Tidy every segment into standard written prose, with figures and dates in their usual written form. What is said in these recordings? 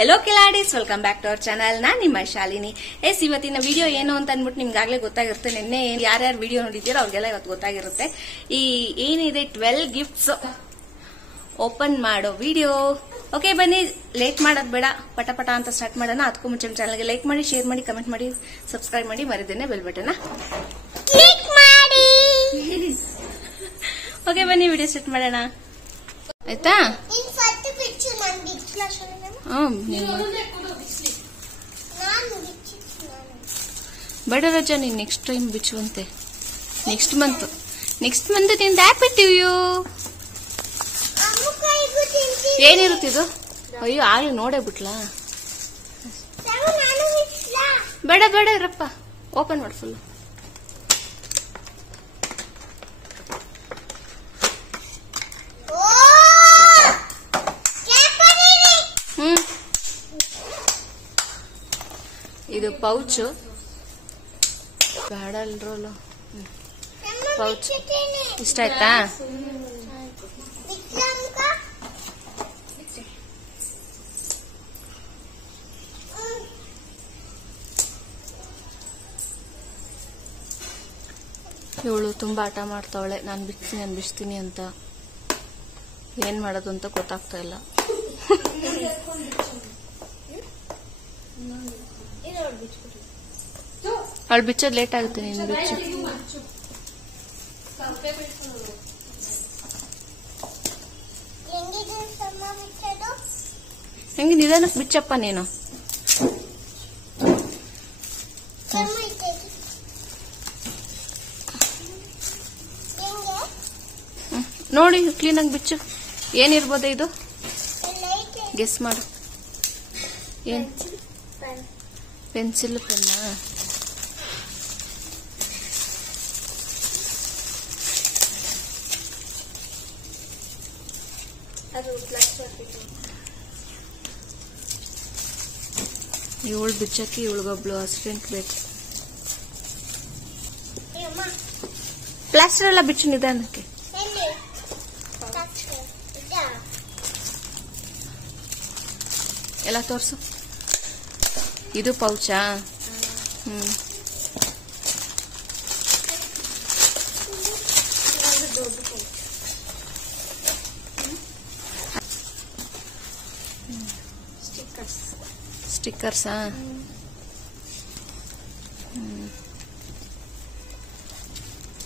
Hello Kiladis, welcome back to our channel. ನಾನು ನಿಮ್ಮ ಶಾಲಿನಿ. ಇವತ್ತಿನ ವಿಡಿಯೋ ಏನು ಅಂತ ಅಂದ್ಬಿಟ್ಟು ನಿಮ್ಗಾಗ್ಲೇ ಗೊತ್ತಾಗಿರುತ್ತೆ. ನಿನ್ನೆ ಯಾರ್ಯಾರು ವಿಡಿಯೋ ನೋಡಿದ್ದೀರಾ ಅವ್ರಿಗೆಲ್ಲ ಇವತ್ತು ಗೊತ್ತಾಗಿರುತ್ತೆ. ಈ ಏನಿದೆ 12 ಗಿಫ್ಟ್ಸ್ ಓಪನ್ ಮಾಡೋ ವಿಡಿಯೋ. ಓಕೆ ಬನ್ನಿ, ಲೇಟ್ ಮಾಡೋದು ಬೇಡ, ಪಟ ಅಂತ ಸ್ಟಾರ್ಟ್ ಮಾಡೋಣ. ಅದಕ್ಕೂ ಮುಂಚೆ ಚಾನಲ್ಗೆ ಲೈಕ್ ಮಾಡಿ, ಶೇರ್ ಮಾಡಿ, ಕಮೆಂಟ್ ಮಾಡಿ, ಸಬ್ಸ್ಕ್ರೈಬ್ ಮಾಡಿ, ಮರಿದೇನೆ ಬೆಲ್ ಬಟನ್ ಕ್ಲಿಕ್ ಮಾಡಿ. ಓಕೆ ಬನ್ನಿ, ವಿಡಿಯೋ ಸ್ಟಾರ್ಟ್ ಮಾಡೋಣ ಆಯ್ತಾ. ಬೇಡ ರಜಾ, ನೀನ್ ನೆಕ್ಸ್ಟ್ ಟೈಮ್ ಬಿಚ್ಚುವಂತೆ. ನೆಕ್ಸ್ಟ್ ಮಂತ್ ನಿಂದ ಹ್ಯಾಪಿ ಟು ಯು. ಏನಿರುತ್ತಿದು? ಅಯ್ಯೋ ಆಗ್ಲಿ ನೋಡೇ ಬಿಟ್ಲಾ. ಬೇಡ ಇರಪ್ಪ, ಓಪನ್ ಮಾಡಿ ಫುಲ್. ಇದು ಪೌಚ್. ಬೇಡ ಅಲ್ರೋಲ್ಲ, ಪೌಚ್ ಇಷ್ಟ ಆಯ್ತಾ? ಇವಳು ತುಂಬಾ ಆಟ ಮಾಡ್ತಾವಳೆ, ನಾನು ಬಿಡ್ತೀನಿ ಅಂತ. ಏನ್ ಮಾಡೋದು ಅಂತ ಗೊತ್ತಾಗ್ತಾ ಇಲ್ಲ. ಅವಳು ಬಿಚ್ಚೋದು ಲೇಟ್ ಆಗುತ್ತೆ. ನೀನು ಬಿಚ್ಚು. ಹೆಂಗೆ ನಿಧಾನಕ್ಕೆ ಬಿಚ್ಚಪ್ಪ ನೀನು. ನೋಡಿ ಕ್ಲೀನಾಗಿ ಬಿಚ್ಚು. ಏನಿರ್ಬೋದ ಇದು? ಗೆಸ್ ಮಾಡು. ಏನ್? ಪೆನ್ಸಿಲ್ ಪೆನ್ನ. ಇವಳು ಬಿಚ್ಚಕ್ಕೆ ಇವಳಿಗೊಬ್ಳು ಅಸಿಸ್ಟೆಂಟ್ ಬೇಕು. ಪ್ಲಾಸ್ಟರ್ ಎಲ್ಲ ಬಿಚ್ಚು ನಿಧಾನಕ್ಕೆ. ಎಲ್ಲ ತೋರ್ಸು. ಇದು ಪೌಚಾ? ಸ್ಟಿಕ್ಕರ್ಸಾ?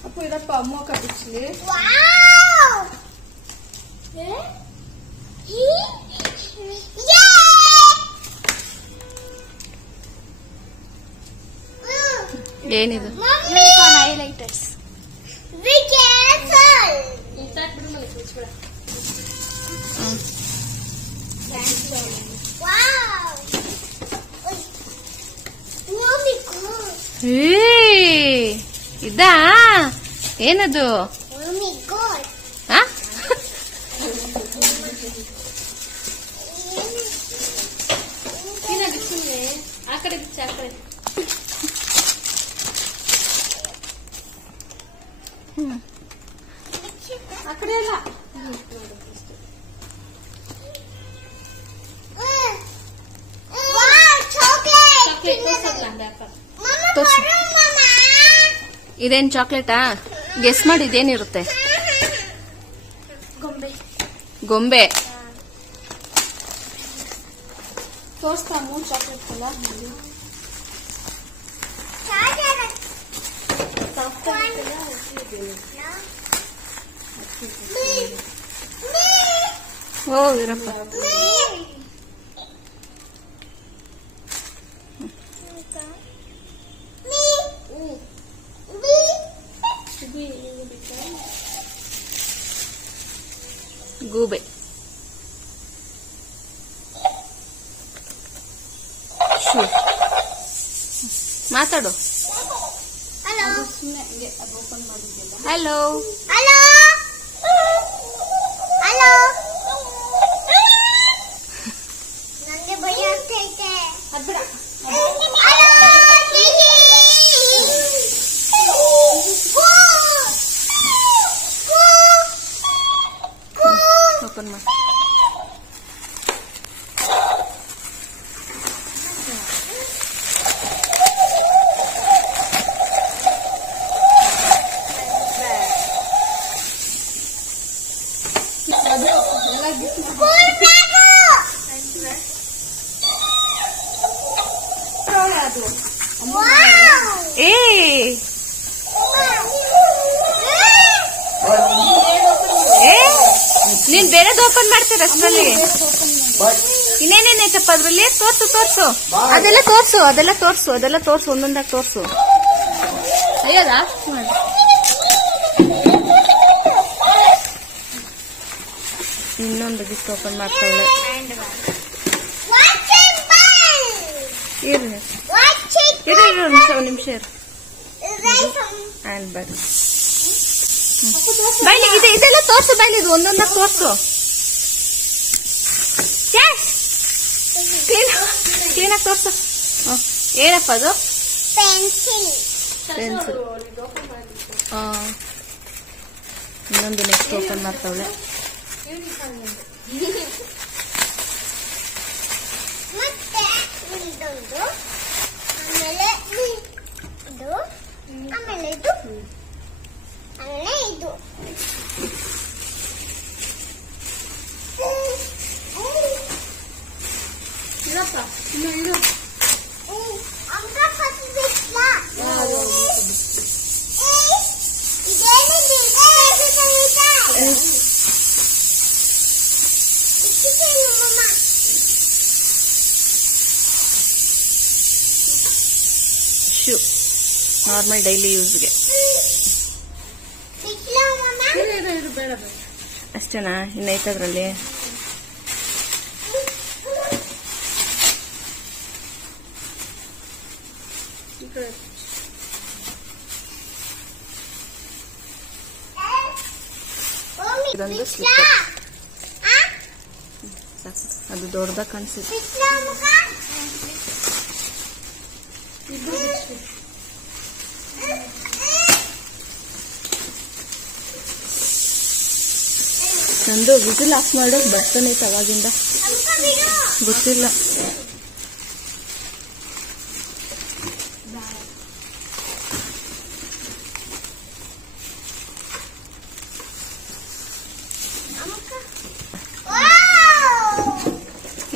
ಅಪ್ಪ ಇದಪ್ಪ ಅಮ್ಮ ಕಬಿಚ್ಲಿ. ಏನಿದು? ಹೈಲೈಟರ್ಸ್. ಇದಾ? ಏನದು? ಆ ಕಡೆ ಬಿಚ್ಚ, ಆ ಕಡೆ. ಆ ಕಡೆ ಅಲ್ಲ, ಇದೇನ್ ಚಾಕ್ಲೇಟಾ? ಗೆಸ್ ಮಾಡಿ, ಇದೇನಿರುತ್ತೆ? ಗೊಂಬೆ. ತೋರಿಸ್ತಾ? 3 ಚಾಕ್ಲೇಟ್ ಅಲ್ಲ. ಓ ಇರಪ್ಪ. ಗೂಬೆ. ಮಾತಾಡು. ಹಲೋ. ನಂಗೆ ಭಯ ಆಗ್ತೈತೆ. ಓಪನ್ ಮಾಡಿ. ಓಪನ್ ಮಾಡ್ತೀರ ಅಷ್ಟರಲ್ಲಿ? ಇನ್ನೇನೇನೈತಪ್ಪ ಅದ್ರಲ್ಲಿ? ತೋರ್ಸು ತೋರ್ಸು, ಅದೆಲ್ಲ ತೋರ್ಸು, ಅದೆಲ್ಲ ತೋರ್ಸು, ಅದೆಲ್ಲ ತೋರ್ಸು, ಒಂದೊಂದಾಗ ತೋರ್ಸು. ಅಯ್ಯದ ಇನ್ನೊಂದು ಗಿಫ್ಟ್ ಓಪನ್ ಮಾಡ್ತಾಳೆ. ಒಂದು ನಿಮಿಷ ಇರು. ಬೈಲಿ ಇದೆಲ್ಲ ತೋರ್ಸು, ಬೈಲಿ ಇದು ಒಂದೊಂದಾಗ ತೋರ್ಸು. ಕ್ಲೀನಾಗಿ ತೋರ್ಸು. ಏನಪ್ಪ ಅದು? ಪೆನ್ಸಿಲ್. ಇನ್ನೊಂದು ನೆಕ್ಸ್ಟ್ ಓಪನ್ ಮಾಡ್ತಾವಳೆ. ಶೂ ನಾರ್ಮಲ್ ಡೈಲಿ ಯೂಸ್ಗೆ ಅಷ್ಟೇನಾ? ಇನ್ನೈತದ್ರಲ್ಲಿ? ಇದೊಂದು ಸ್ಲಿಪ್ಪರ್, ಅದು ದೊಡ್ಡದಾಗ ಕಾಣಿಸುತ್ತೆ. ನಂದು ವಿಸಿಲ್ ಆಫ್ ಮಾಡೋದು ಬರ್ತಾನೈತೆ ಅವಾಗಿಂದ, ಗೊತ್ತಿಲ್ಲ.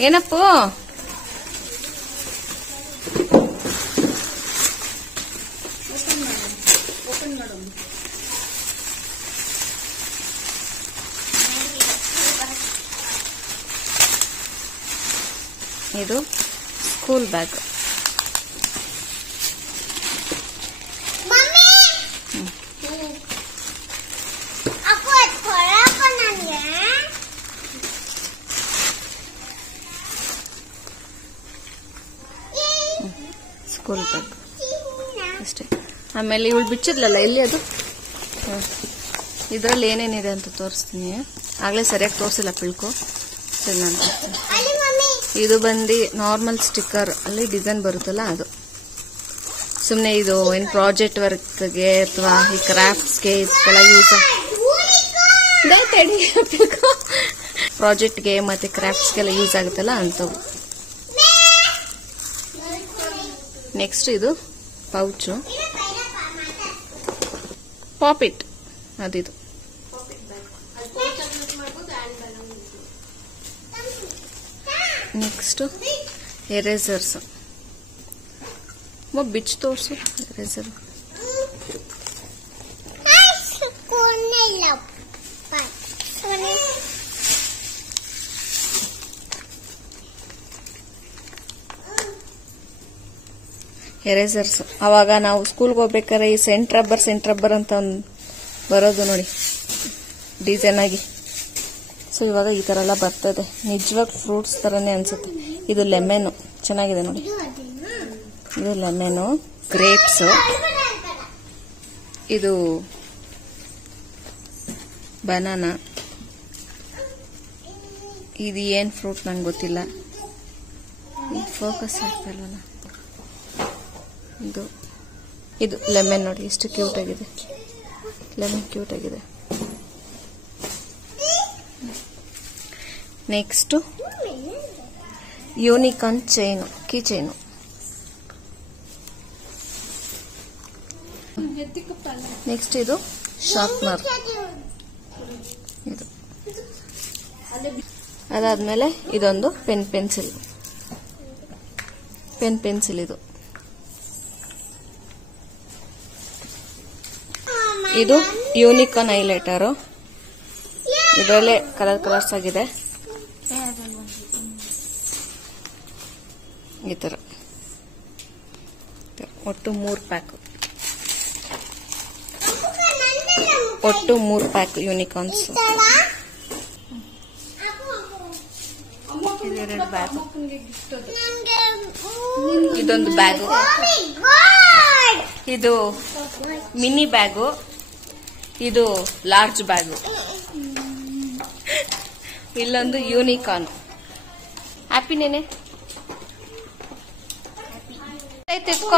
ಏನಪ್ಪು? ಇದು ಸ್ಕೂಲ್ ಬ್ಯಾಗ್. ಸ್ಕೂಲ್ ಬ್ಯಾಗ್ ಅಷ್ಟೇ. ಆಮೇಲೆ ಇವಳು ಬಿಚ್ಚಿದ್ಲಲ್ಲ ಎಲ್ಲಿ ಅದು, ಇದರಲ್ಲಿ ಏನೇನಿದೆ ಅಂತ ತೋರಿಸ್ತೀನಿ. ಆಗ್ಲೇ ಸರಿಯಾಗಿ ತೋರಿಸಿಲ್ಲ, ಪಿಳ್ಕೊ. ಸರಿ, ನಾನು ಇದು ಬಂದು ನಾರ್ಮಲ್ ಸ್ಟಿಕ್ಕರ್, ಅಲ್ಲಿ ಡಿಸೈನ್ ಬರುತ್ತಲ್ಲ ಅದು. ಸುಮ್ಮನೆ ಇದು ಏನು ಪ್ರಾಜೆಕ್ಟ್ ವರ್ಕ್ಗೆ ಅಥವಾ ಈ ಕ್ರಾಫ್ಟ್ಸ್ಗೆ ಇದಕ್ಕೆಲ್ಲ ಯೂಸ್, ಪ್ರಾಜೆಕ್ಟ್ಗೆ ಮತ್ತೆ ಕ್ರಾಫ್ಟ್ಸ್ಗೆಲ್ಲ ಯೂಸ್ ಆಗುತ್ತಲ್ಲ ಅಂಥವು. ನೆಕ್ಸ್ಟ್ ಇದು ಪೌಚು, ಪಾಪಿಟ್ ಅದಿದು. ನೆಕ್ಸ್ಟ್ ಎರೇಸರ್ಸ್. ಬಿಚ್ ತೋರ್ಸು ಎರೇಸರ್. ಎರೇಸರ್ಸ್ ಅವಾಗ ನಾವು ಸ್ಕೂಲ್ಗೆ ಹೋಗ್ಬೇಕಾದ್ರೆ ಈ ಸೆಂಟ್ ರಬ್ಬರ್ ಅಂತ ಒಂದು ಬರೋದು ನೋಡಿ, ಡಿಸೈನ್ ಆಗಿ. ಸೊ ಇವಾಗ ಈ ತರ ಎಲ್ಲ ಬರ್ತದೆ. ನಿಜವಾಗ ಫ್ರೂಟ್ಸ್ ತರನೇ ಅನ್ಸುತ್ತೆ. ಇದು ಲೆಮನ್, ಚೆನ್ನಾಗಿದೆ ನೋಡಿ. ಇದು ಲೆಮನು, ಗ್ರೇಪ್ಸ್, ಇದು ಬನಾನಾ, ಇದು ಏನ್ ಫ್ರೂಟ್ ನಂಗೆ ಗೊತ್ತಿಲ್ಲ, ಫೋಕಸ್ ಆಗ್ತಲ್ವಲ್ಲ. ಇದು ಲೆಮನ್ ನೋಡಿ, ಎಷ್ಟು ಕ್ಯೂಟ್ ಆಗಿದೆ. ಲೆಮನ್ ಕ್ಯೂಟ್ ಆಗಿದೆ. Next unicorn chain, key chain. Next ಇದು ಶಾರ್ಪ್ನರ್. ಇದು ಅದಾದ್ಮೇಲೆ ಇದೊಂದು ಪೆನ್ಸಿಲ್ ಇದು. ಇದು ಯೂನಿಕಾರ್ನ್ ಹೈಲೈಟರ್. ಇದರಲ್ಲೇ ಕಲರ್ಸ್ ಆಗಿದೆ ಈ ತರ. ಒಟ್ಟು 3 ಪ್ಯಾಕ್, ಒಟ್ಟು 3 ಪ್ಯಾಕ್ ಯೂನಿಕಾರ್ನ್ಸ್. ಇದೆರಡು ಬ್ಯಾಗ್, ಇದೊಂದು ಬ್ಯಾಗು, ಇದು ಮಿನಿ ಬ್ಯಾಗು, ಇದು ಲಾರ್ಜ್ ಬ್ಯಾಗು, ಇಲ್ಲೊಂದು ಯೂನಿಕಾರ್ನ್. ಹ್ಯಾಪಿ ನೇನೆ ಎತ್ಕೋ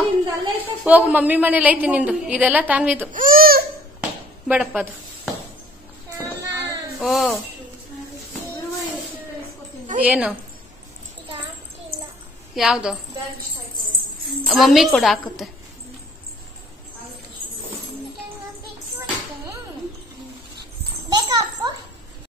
ಹೋಗು, ಮಮ್ಮಿ ಮನೇಲಿ ಐತಿ ನಿಂದು. ಇದೆಲ್ಲ ತಾನ್ವಿದು ಬೇಡಪ್ಪ ಅದು. ಓ ಏನು ಯಾವ್ದು? ಮಮ್ಮಿ ಕೂಡ ಹಾಕುತ್ತೆ.